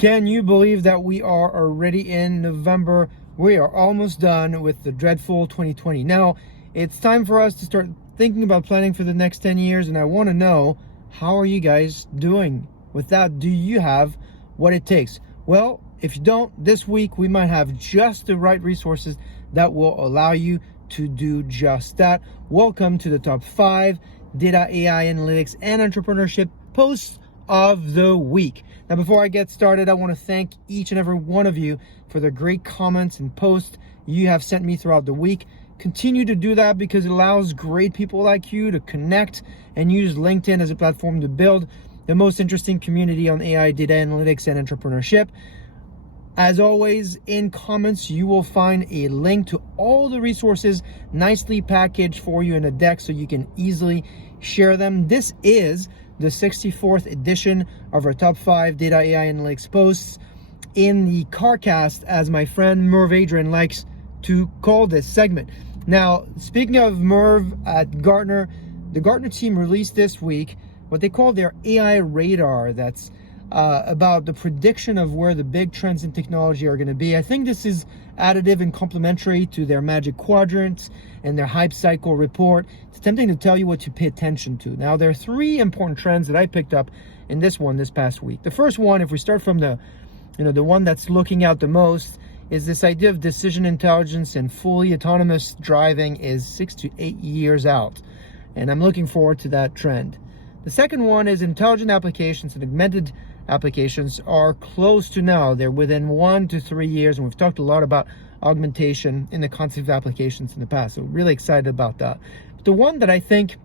Can you believe that we are already in November? We are almost done with the dreadful 2020. Now, it's time for us to start thinking about planning for the next 10 years, and I want to know, how are you guys doing with that? Do you have what it takes? Well, if you don't, this week we might have just the right resources that will allow you to do just that. Welcome to the top 5 data, AI, analytics, and entrepreneurship posts of the week. Now, before I get started, I want to thank each and every one of you for the great comments and posts you have sent me throughout the week. Continue to do that because it allows great people like you to connect and use LinkedIn as a platform to build the most interesting community on AI, data analytics, and entrepreneurship. As always, in comments, you will find a link to all the resources nicely packaged for you in a deck so you can easily share them. This is the 64th edition of our top 5 data, AI, analytics posts in the CarCast, as my friend Merv Adrian likes to call this segment. Now, speaking of Merv at Gartner, the Gartner team released this week what they call their AI radar. That's about the prediction of where the big trends in technology are going to be. I think this is additive and complementary to their Magic Quadrants and their Hype Cycle report. It's tempting to tell you what to pay attention to. Now, there are 3 important trends that I picked up in this past week. The first one, if we start from the one that's looking out the most, is this idea of decision intelligence and fully autonomous driving is 6 to 8 years out. And I'm looking forward to that trend. The second one is intelligent applications and augmented applications are close to now. They're within 1 to 3 years, and we've talked a lot about augmentation in the concept of applications in the past, so really excited about that. But the one that I think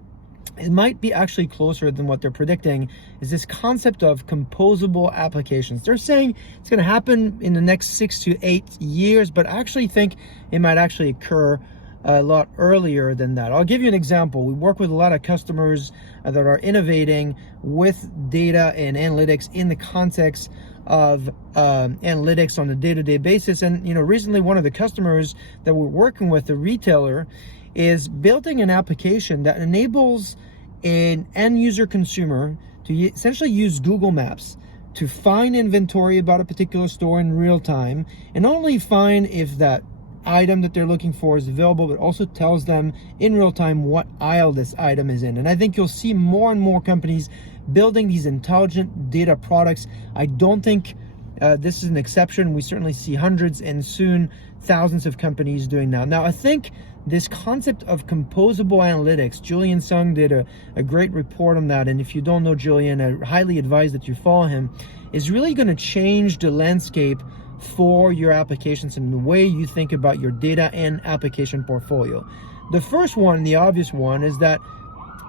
it might be actually closer than what they're predicting is this concept of composable applications. They're saying it's going to happen in the next 6 to 8 years, but I actually think it might actually occur a lot earlier than that. I'll give you an example. We work with a lot of customers that are innovating with data and analytics in the context of analytics on a day-to-day basis. And recently one of the customers that we're working with, the retailer, is building an application that enables an end user consumer to essentially use Google Maps to find inventory about a particular store in real time, and not only find if that item that they're looking for is available, but also tells them in real time what aisle this item is in. And I think you'll see more and more companies building these intelligent data products. I don't think this is an exception. We certainly see hundreds and soon thousands of companies doing that. Now, I think this concept of composable analytics, Julian Sung did a great report on that. And if you don't know Julian, I highly advise that you follow him, is really going to change the landscape for your applications and the way you think about your data and application portfolio. The first one, the obvious one, is that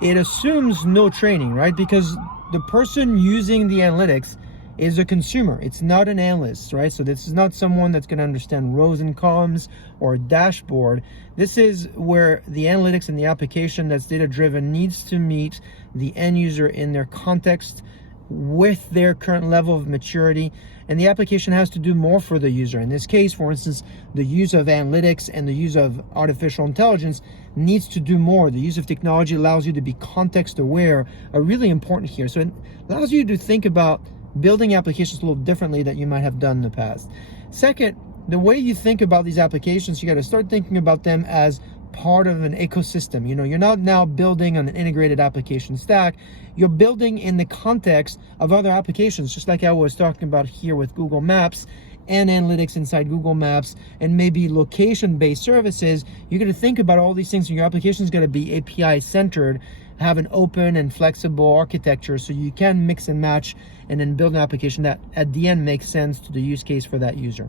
it assumes no training, right? Because the person using the analytics is a consumer. It's not an analyst, right? So this is not someone that's going to understand rows and columns or a dashboard. This is where the analytics and the application that's data-driven needs to meet the end user in their context with their current level of maturity, and the application has to do more for the user. In this case, for instance, the use of analytics and the use of artificial intelligence needs to do more. The use of technology allows you to be context aware, are really important here. So it allows you to think about building applications a little differently than you might have done in the past. Second, the way you think about these applications, you got to start thinking about them as part of an ecosystem. You're not now building on an integrated application stack. You're building in the context of other applications, just like I was talking about here with Google Maps and analytics inside Google Maps and maybe location-based services. You're going to think about all these things, and your application is going to be API-centered, have an open and flexible architecture so you can mix and match and then build an application that at the end makes sense to the use case for that user.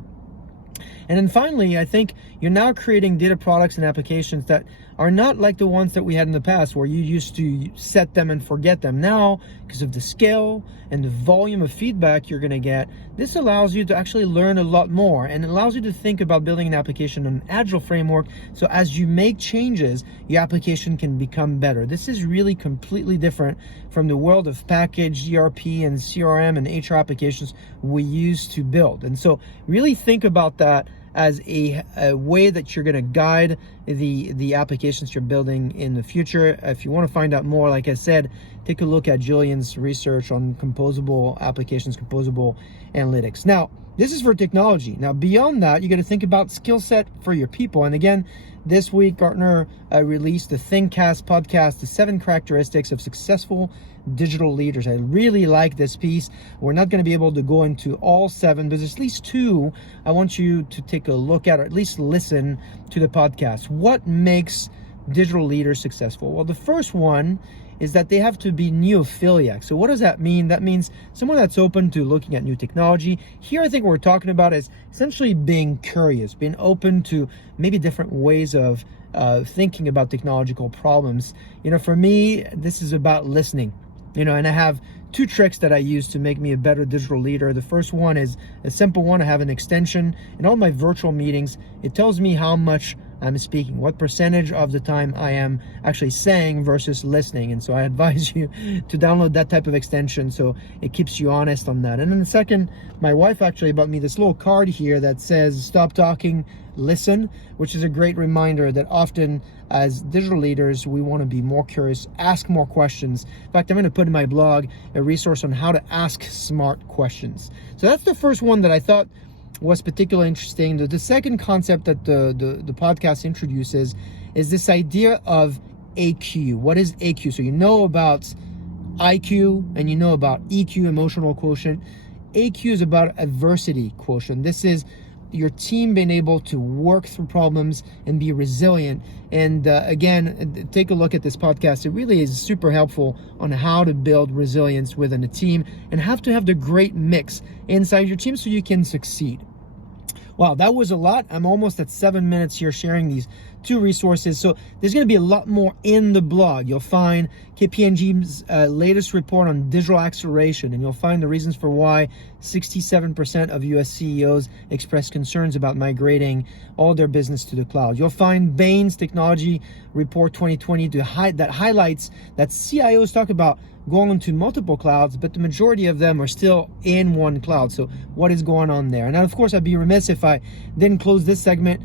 And then finally, I think you're now creating data products and applications that are not like the ones that we had in the past where you used to set them and forget them. Now, because of the scale and the volume of feedback you're going to get, this allows you to actually learn a lot more, and it allows you to think about building an application on an agile framework. So as you make changes, your application can become better. This is really completely different from the world of packaged ERP and CRM and HR applications we used to build. And so really think about that as a way that you're going to guide the applications you're building in the future. If you want to find out more, like I said, take a look at Julian's research on composable applications, composable analytics. Now, this is for technology. Now, beyond that, you got to think about skill set for your people. And again, this week, Gartner released the Thingcast podcast, the 7 characteristics of successful digital leaders. I really like this piece. We're not going to be able to go into all 7, but there's at least 2 I want you to take a look at, or at least listen to the podcast. What makes digital leaders successful? Well, the first one is that they have to be Neophiliacs. So what does that mean? That means someone that's open to looking at new technology. Here, I think what we're talking about is essentially being curious, being open to maybe different ways of thinking about technological problems. For me, this is about listening. And I have 2 tricks that I use to make me a better digital leader. The first one is a simple one. I have an extension in all my virtual meetings. It tells me how much I'm speaking, what percentage of the time I am actually saying versus listening. And so I advise you to download that type of extension so it keeps you honest on that. And then the second, my wife actually bought me this little card here that says, stop talking, listen, which is a great reminder that often as digital leaders, we want to be more curious, ask more questions. In fact, I'm going to put in my blog a resource on how to ask smart questions. So that's the first one that I thought was particularly interesting. The second concept that the podcast introduces is this idea of AQ. What is AQ? So you know about IQ and you know about EQ, emotional quotient. AQ is about adversity quotient. This is your team being able to work through problems and be resilient. And again, take a look at this podcast. It really is super helpful on how to build resilience within a team and have to have the great mix inside your team so you can succeed. Wow, that was a lot. I'm almost at 7 minutes here sharing these 2 resources. So there's going to be a lot more in the blog. You'll find KPMG's latest report on digital acceleration, and you'll find the reasons for why 67% of US CEOs express concerns about migrating all their business to the cloud. You'll find Bain's Technology Report 2020 that highlights that CIOs talk about going into multiple clouds, but the majority of them are still in one cloud. So what is going on there? And of course, I'd be remiss if I didn't close this segment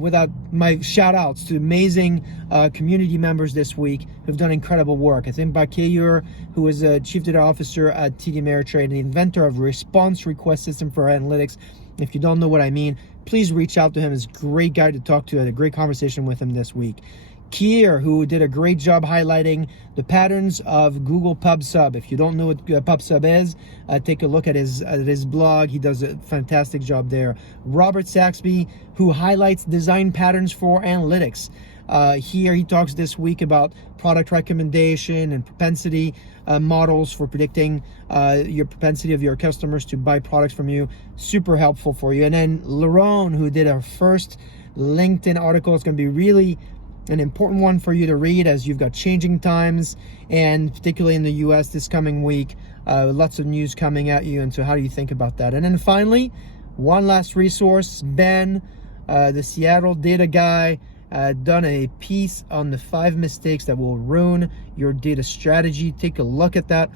without my shout outs to amazing community members this week who've done incredible work. I think Bakayur, who is a chief data officer at TD Ameritrade and the inventor of response request system for analytics. If you don't know what I mean, please reach out to him. He's a great guy to talk to. I had a great conversation with him this week. Kier, who did a great job highlighting the patterns of Google PubSub. If you don't know what PubSub is, take a look at his blog. He does a fantastic job there. Robert Saxby, who highlights design patterns for analytics. Here he talks this week about product recommendation and propensity models for predicting your propensity of your customers to buy products from you. Super helpful for you. And then Laurent, who did our first LinkedIn article. It's going to be really an important one for you to read as you've got changing times, and particularly in the US this coming week, lots of news coming at you. And so how do you think about that? And then finally, one last resource, Ben, the Seattle data guy, done a piece on the 5 mistakes that will ruin your data strategy. Take a look at that.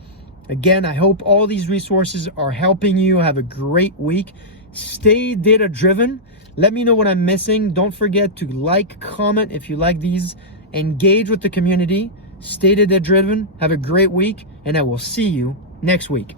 Again, I hope all these resources are helping you. Have a great week. Stay data driven. Let me know what I'm missing. Don't forget to like, comment if you like these. Engage with the community. Stay data driven. Have a great week, and I will see you next week.